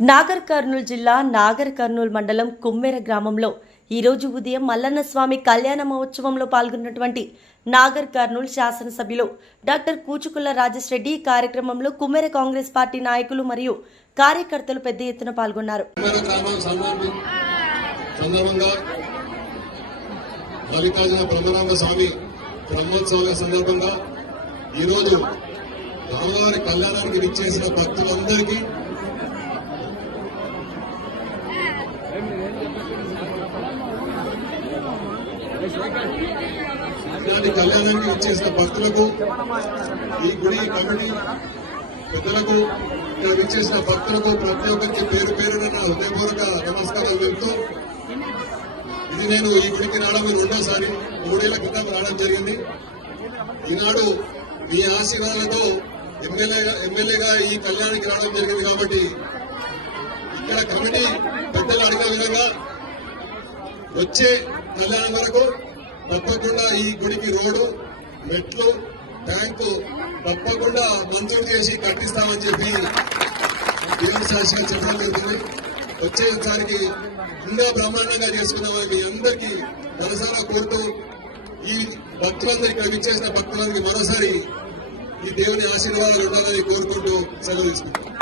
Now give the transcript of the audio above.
నాగర్ కర్నూలు జిల్లా నాగర్ కర్నూలు మండలం కుమ్మెర గ్రామంలో ఈరోజు ఉదయం మల్లన్న స్వామి కళ్యాణ మహోత్సవంలో పాల్గొన్నటువంటి నాగర్ కర్నూలు శాసనసభ్యులు డాక్టర్ కూచుకుల్ల రాజేష్ రెడ్డి ఈ కార్యక్రమంలో కుమ్మెర కాంగ్రెస్ పార్టీ నాయకులు మరియు కార్యకర్తలు పెద్ద ఎత్తున పాల్గొన్నారు. సందర్భంగా ఈరోజు రామవారి కళ్యాణానికి విచ్చేసిన భక్తులందరికీ ఇలాంటి కళ్యాణానికి వచ్చేసిన భక్తులకు ఈ గుడి కమిటీ పెద్దలకు ఇక్కడ విచ్చేసిన భక్తులకు ప్రతి ఒక్కరికి పేరు పేరున హృదయపూర్వక నమస్కారాలు తెలుపుతూ ఇది నేను ఈ గుడికి రావడం మీరు రెండోసారి మూడేళ్ళ క్రితం రావడం జరిగింది. ఈనాడు మీ ఆశీర్వాదాలతో ఎమ్మెల్యేగా ఎమ్మెల్యేగా ఈ కళ్యాణానికి రావడం జరిగింది కాబట్టి ఇక్కడ కమిటీ పెద్దలు అడిగిన విధంగా వచ్చే కళ్యాణం వరకు తప్పకుండా ఈ గుడికి రోడ్డు మెట్లు ట్యాంకు తప్పకుండా మంజూరు చేసి కట్టిస్తామని చెప్పి దేవుడి సాక్షిగా చెప్పడం జరుగుతుంది వచ్చేసరికి ఇంకా బ్రహ్మాండంగా చేసుకుందామని మీ అందరికీ మనసారా కోరుతూ ఈ భక్తులందరూ ఇక్కడ విచ్చేసిన భక్తులందరికీ మరోసారి ఈ దేవుని ఆశీర్వాదాలు ఉండాలని కోరుకుంటూ సెలవు తీసుకుంటాం